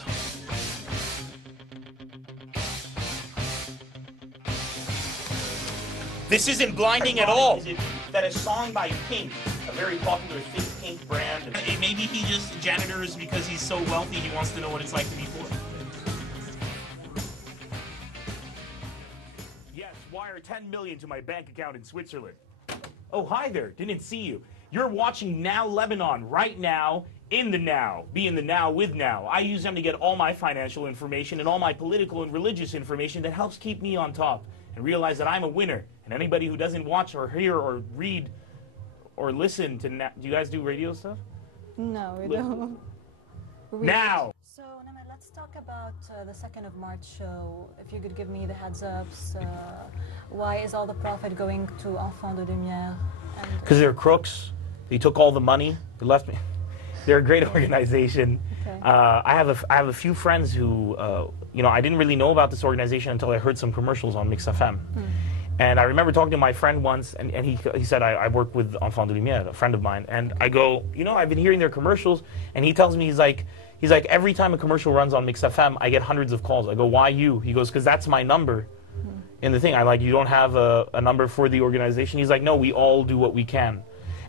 Attention. This isn't blinding at all. Is it that a song by Pink, a very popular thick pink brand, Maybe he just janitors because he's so wealthy he wants to know what it's like to be poor. yes, wire 10 million to my bank account in Switzerland. Oh, hi there, didn't see you. You're watching Now Lebanon right now, in the now. Be in the now with Now. I use them to get all my financial information and all my political and religious information that helps keep me on top and realize that I'm a winner. And anybody who doesn't watch or hear or read or listen to do you guys do radio stuff? No, we don't. Now! So, Named, let's talk about the 2nd of March show. If you could give me the heads-ups. Why is all the profit going to Enfants de Lumière? Because they're crooks. They took all the money. They left me. They're a great organization. Okay. I have a few friends who, you know, I didn't really know about this organization until I heard some commercials on Mix FM. And I remember talking to my friend once, and he said, I work with Enfants de Lumière, a friend of mine. And I go, you know, I've been hearing their commercials. And he tells me, he's like, every time a commercial runs on Mix FM, I get hundreds of calls. I go, why you? He goes, because that's my number in the thing. I'm like, you don't have a number for the organization? He's like, no, we all do what we can.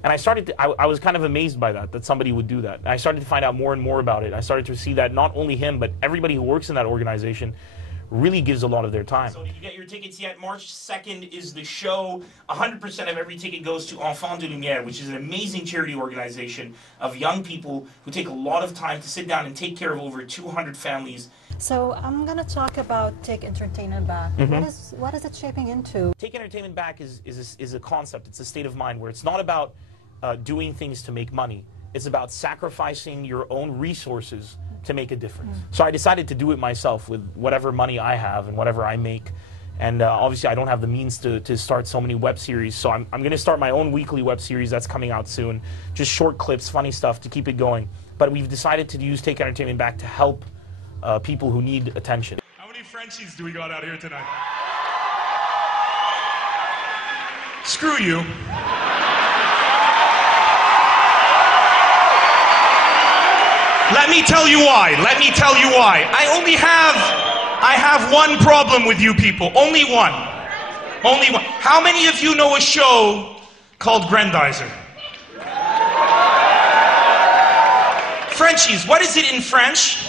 And I started to, I was kind of amazed by that somebody would do that. And I started to find out more and more about it. I started to see that not only him, but everybody who works in that organization really gives a lot of their time. So did you get your tickets yet? March 2nd is the show. 100% of every ticket goes to Enfants de Lumière, which is an amazing charity organization of young people who take a lot of time to sit down and take care of over 200 families. So I'm going to talk about Take Entertainment Back. What is it shaping into? Take Entertainment Back is a concept. It's a state of mind where it's not about doing things to make money. It's about sacrificing your own resources to make a difference. So I decided to do it myself with whatever money I have and whatever I make. And obviously I don't have the means to start so many web series. So I'm going to start my own weekly web series that's coming out soon. Just short clips, funny stuff to keep it going. But we've decided to use Take Entertainment Back to help people who need attention. How many Frenchies do we got out here tonight? Screw you. Let me tell you why. Let me tell you why. I have one problem with you people. Only one. Only one. How many of you know a show called Grandizer? Frenchies. What is it in French?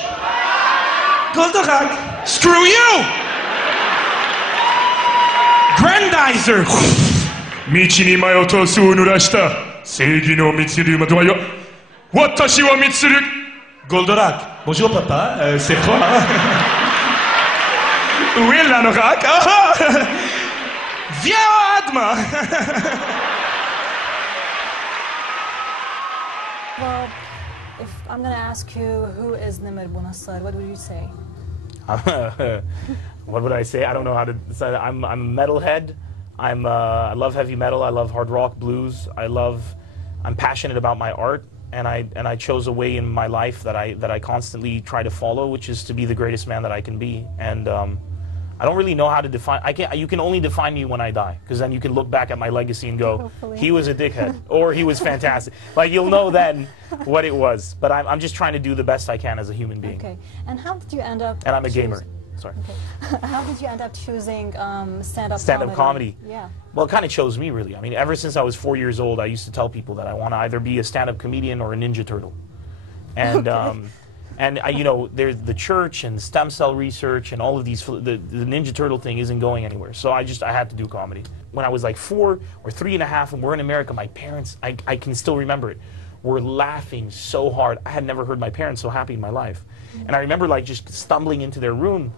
Goldorak. Screw you. Grandizer. Michi ni mayotosu o nurashita seigi no mitsuru madoyo. Watashi wa mitsuru. Goldorak. Bonjour papa, c'est quoi? Où est l'anorak? Viens Adma. Well, if I'm going to ask you, who is Named Nصار, what would you say? What would I say? I don't know how to say that. I'm a metalhead. I love heavy metal. I love hard rock, blues. I'm passionate about my art. And I chose a way in my life that I constantly try to follow, which is to be the greatest man that I can be. And I don't really know how to define. You can only define me when I die, because then you can look back at my legacy and go, hopefully, he was a dickhead, or he was fantastic. Like, you'll know then what it was. But I'm just trying to do the best I can as a human being. Okay. And how did you end up? And I'm a gamer. Sorry. Okay. How did you end up choosing stand-up comedy? Yeah. Well, it kind of chose me, really. I mean, ever since I was 4 years old, I used to tell people that I want to either be a stand-up comedian or a Ninja Turtle. And you know, there's the church and stem cell research and all of these. The Ninja Turtle thing isn't going anywhere. So I had to do comedy. When I was like 4 or 3.5, and we're in America, my parents, I can still remember it, were laughing so hard. I had never heard my parents so happy in my life. And I remember like just stumbling into their room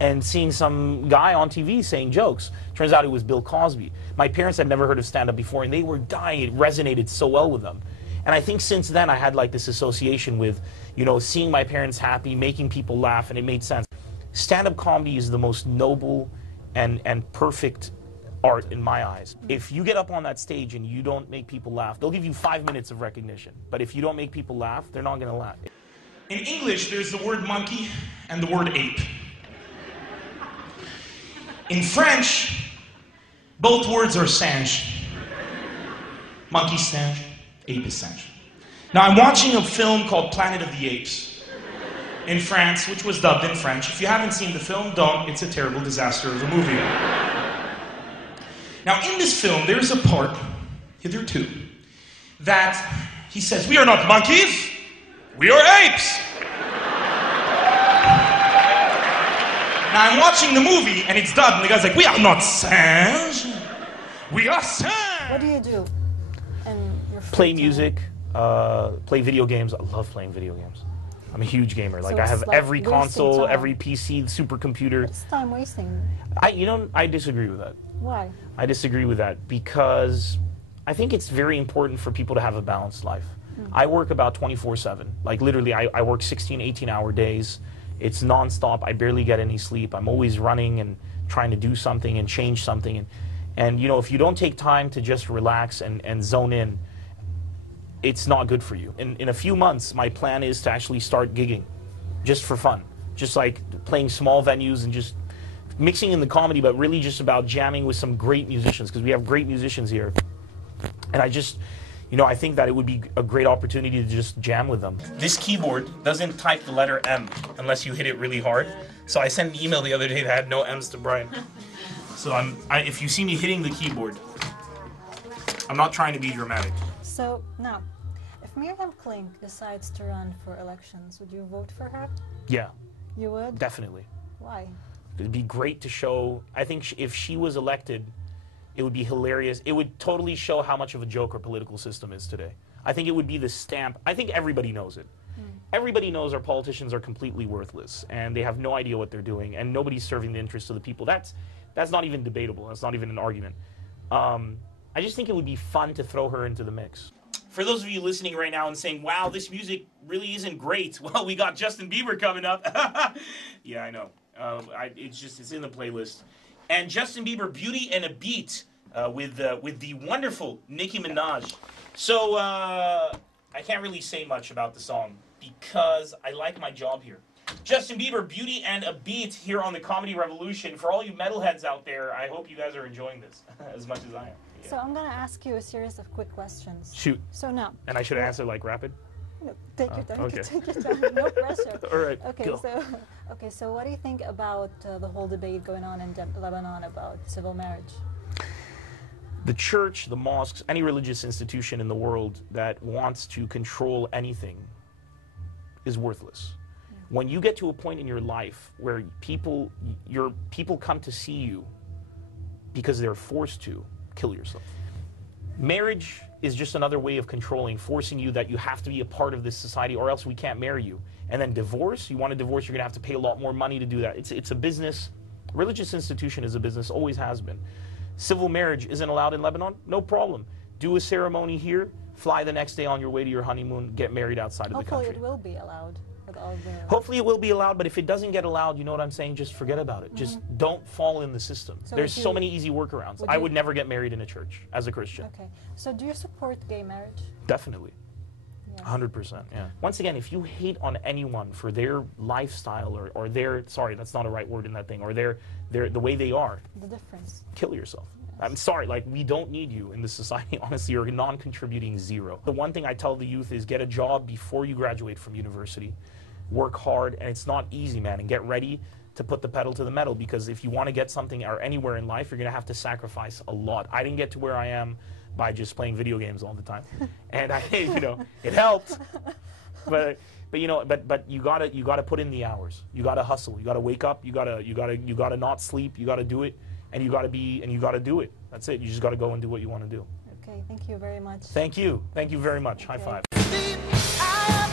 and seeing some guy on TV saying jokes. Turns out it was Bill Cosby. My parents had never heard of stand-up before, and they were dying. It resonated so well with them. And I think since then I had like this association with, you know, seeing my parents happy, making people laugh, and it made sense. Stand-up comedy is the most noble and perfect art in my eyes. If you get up on that stage and you don't make people laugh, they'll give you 5 minutes of recognition. But if you don't make people laugh, they're not going to laugh. In English, there's the word monkey and the word ape. In French, both words are singe. Monkey singe, ape is singe. Now I'm watching a film called Planet of the Apes. in France, which was dubbed in French. If you haven't seen the film, don't. It's a terrible disaster of a movie. Now, in this film, there's a part, hitherto, that he says, "We are not monkeys, we are apes." Now, I'm watching the movie, and it's dubbed, and the guy's like, "We are not singes, we are singes." What do you do? And Play music, play video games. I love playing video games. I'm a huge gamer. Like, So I have it's like every wasting console, time. every PC, supercomputer. It's time wasting. I disagree with that. Why? I disagree with that because I think it's very important for people to have a balanced life. I work about 24/7. Like, literally, I work 16, 18-hour days. It's nonstop. I barely get any sleep. I'm always running and trying to do something and change something. And you know, if you don't take time to just relax and zone in, it's not good for you. In a few months, my plan is to actually start gigging, just for fun. Just like playing small venues and just mixing in the comedy, but really just about jamming with some great musicians, because we have great musicians here. And I just, you know, I think that it would be a great opportunity to just jam with them. This keyboard doesn't type the letter M unless you hit it really hard. So I sent an email the other day that had no M's to Brian. So if you see me hitting the keyboard, I'm not trying to be dramatic. So now, if Miriam Klink decides to run for elections, would you vote for her? Yeah, You would? definitely. Why? It'd be great to show. I think if she was elected, it would be hilarious. It would totally show how much of a joke our political system is today. I think it would be the stamp. I think everybody knows it. Everybody knows our politicians are completely worthless, and they have no idea what they're doing, and nobody's serving the interests of the people. That's not even debatable. That's not even an argument. I just think it would be fun to throw her into the mix. For those of you listening right now and saying, wow, this music really isn't great. Well, we got Justin Bieber coming up. Yeah, I know. It's in the playlist. And Justin Bieber, Beauty and a Beat, with the wonderful Nicki Minaj. So I can't really say much about the song because I like my job here. Justin Bieber, Beauty and a Beat here on the Comedy Revolution. For all you metalheads out there, I hope you guys are enjoying this as much as I am. So I'm going to ask you a series of quick questions. Shoot. So now. And I should answer like rapid? No, take your time. okay. Take your time. No pressure. All right, Okay, go. so what do you think about the whole debate going on in Lebanon about civil marriage? The church, the mosques, any religious institution in the world that wants to control anything is worthless. When you get to a point in your life where people come to see you because they're forced to, kill yourself. Marriage is just another way of controlling, forcing you that you have to be a part of this society or else we can't marry you. And then divorce, you want a divorce, you're going to have to pay a lot more money to do that. It's a business. Religious institution is a business, always has been. Civil marriage isn't allowed in Lebanon? No problem. Do a ceremony here, fly the next day on your way to your honeymoon, get married outside of the country. Hopefully it will be allowed. With all the... Hopefully it will be allowed, but if it doesn't get allowed, you know what I'm saying? Just forget about it. Just don't fall in the system. So There's would so you- many easy workarounds. would I you- would never get married in a church as a Christian. Okay. So do you support gay marriage? Definitely. Yes. 100%. Yeah. Once again, if you hate on anyone for their lifestyle or their, sorry, that's not a right word in that thing, or the way they are, The difference. kill yourself. I'm sorry, like, we don't need you in this society. Honestly, you're a non-contributing zero. The one thing I tell the youth is get a job before you graduate from university. Work hard, and it's not easy, man, and get ready to put the pedal to the metal, because if you want to get something or anywhere in life, you're going to have to sacrifice a lot. I didn't get to where I am by just playing video games all the time. And it helped. But you gotta put in the hours. You gotta hustle. You gotta wake up. You gotta not sleep. You gotta do it, and you gotta do it. That's it. You just gotta go and do what you want to do. Okay, thank you very much. Thank you very much. High Okay. five.